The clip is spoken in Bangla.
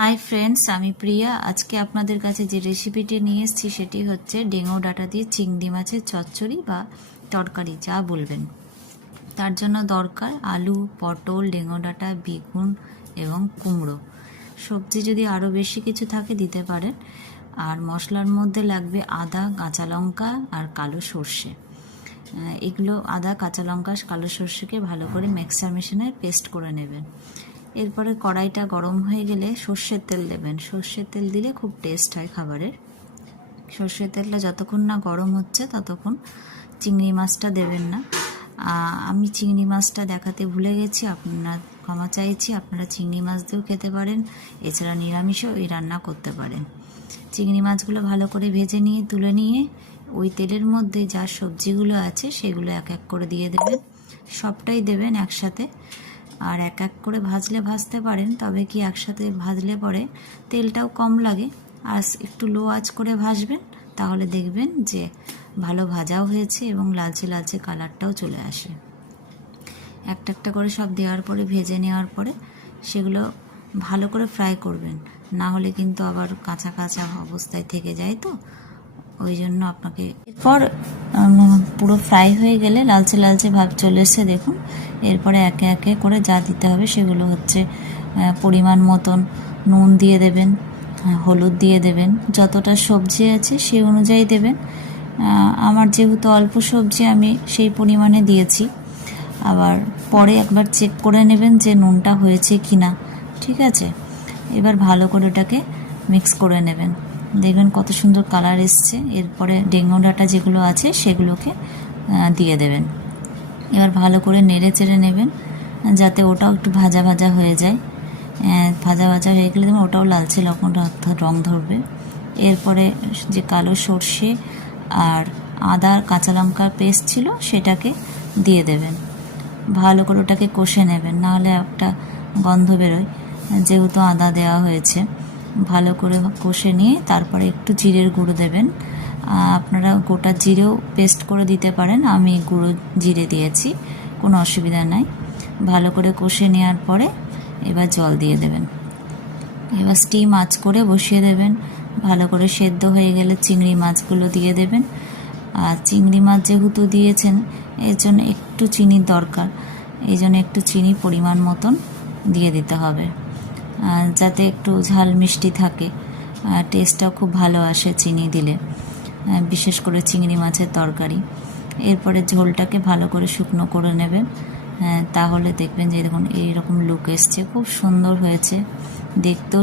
হাই ফ্রেন্ডস, আমি প্রিয়া। আজকে আপনাদের কাছে যে রেসিপিটি নিয়ে এসেছি সেটি হচ্ছে ডেঙ্গু ডাঁটা দিয়ে চিংড়ি মাছের চচ্চড়ি বা তরকারি, যা বলবেন। তার জন্য দরকার আলু, পটল, ডেঙ্গু ডাঁটা, বেগুন এবং কুমড়ো। সবজি যদি আরও বেশি কিছু থাকে দিতে পারেন। আর মশলার মধ্যে লাগবে আদা, কাঁচা লঙ্কা আর কালো সর্ষে। এগুলো আদা, কাঁচা লঙ্কা, কালো সর্ষেকে ভালো করে মিক্সার মেশিনে পেস্ট করে নেবেন। এরপরে কড়াইটা গরম হয়ে গেলে সর্ষের তেল দেবেন। সর্ষের তেল দিলে খুব টেস্ট হয় খাবারের। সর্ষের তেলটা যতক্ষণ না গরম হচ্ছে ততক্ষণ চিংড়ি মাছটা দেবেন না। আমি চিংড়ি মাছটা দেখাতে ভুলে গেছি, আপনারা ক্ষমা চাইছি। আপনারা চিংড়ি মাছ দিয়েও খেতে পারেন, এছাড়া নিরামিষও এই রান্না করতে পারেন। চিংড়ি মাছগুলো ভালো করে ভেজে নিয়ে তুলে নিয়ে ওই তেলের মধ্যে যা সবজিগুলো আছে সেগুলো এক এক করে দিয়ে দেবেন। সবটাই দেবেন একসাথে। আর এক এক করে ভাজতে পারেন, তবে কি একসাথে ভাজলে পরে তেলটাও কম লাগে। আর একটু লো আঁচ করে ভাজবেন, তাহলে দেখবেন যে ভালো ভাজাও হয়েছে এবং লালচে লালচে কালারটাও চলে আসে। একটা একটা করে সব দেওয়ার পরে ভেজে নেওয়ার পরে সেগুলো ভালো করে ফ্রাই করবেন, না হলে কিন্তু আবার কাঁচা কাঁচা অবস্থায় থেকে যায়, তো ওই জন্য আপনাকে। এরপর পুরো ফ্রাই হয়ে গেলে লালচে লালচে ভাব চলে এসে দেখুন। এরপরে একে একে করে যা দিতে হবে সেগুলো হচ্ছে পরিমাণ মতন নুন দিয়ে দেবেন, হলুদ দিয়ে দেবেন, যতটা সবজি আছে সেই অনুযায়ী দেবেন। আমার যেহেতু অল্প সবজি, আমি সেই পরিমাণে দিয়েছি। আবার পরে একবার চেক করে নেবেন যে নুনটা হয়েছে কি না। ঠিক আছে, এবার ভালো করে ওটাকে মিক্স করে নেবেন। দেখবেন কত সুন্দর কালার এসছে। এরপরে ডেঙ্গু ডাঁটা যেগুলো আছে সেগুলোকে দিয়ে দেবেন। এবার ভালো করে নেড়ে চেড়ে নেবেন যাতে ওটাও একটু ভাজা ভাজা হয়ে যায়। ভাজা ভাজা হয়ে গেলে দেখুন ওটাও লালচে রং ধরবে। এরপরে যে কালো সর্ষে আর আদা কাঁচা লঙ্কার পেস্ট ছিল সেটাকে দিয়ে দেবেন। ভালো করে ওটাকে কষে নেবেন, নাহলে একটা গন্ধ বেরোয়, যেহেতু আদা দেওয়া হয়েছে। ভালো করে কষে নিয়ে তারপরে একটু জিরের গুঁড়ো দেবেন। আপনারা গোটা জিরেও পেস্ট করে দিতে পারেন, আমি গুঁড়ো জিরে দিয়েছি, কোনো অসুবিধা নাই। ভালো করে কষে নেওয়ার পরে এবার জল দিয়ে দেবেন। এবার স্টিম আঁচ করে বসিয়ে দেবেন। ভালো করে সেদ্ধ হয়ে গেলে চিংড়ি মাছগুলো দিয়ে দেবেন। আর চিংড়ি মাছ যেহেতু দিয়েছেন এর জন্য একটু চিনির দরকার, এই জন্য একটু চিনি পরিমাণ মতন দিয়ে দিতে হবে, যাতে একটু ঝাল মিষ্টি থাকে। টেস্টটাও খুব ভালো আসে চিনি দিলে, বিশেষ করে চিংড়ি মাছের তরকারি। এরপরে ঝোলটাকে ভালো করে শুকনো করে নেবেন। তাহলে দেখবেন যে দেখুন এইরকম লুক এসছে, খুব সুন্দর হয়েছে, দেখতেও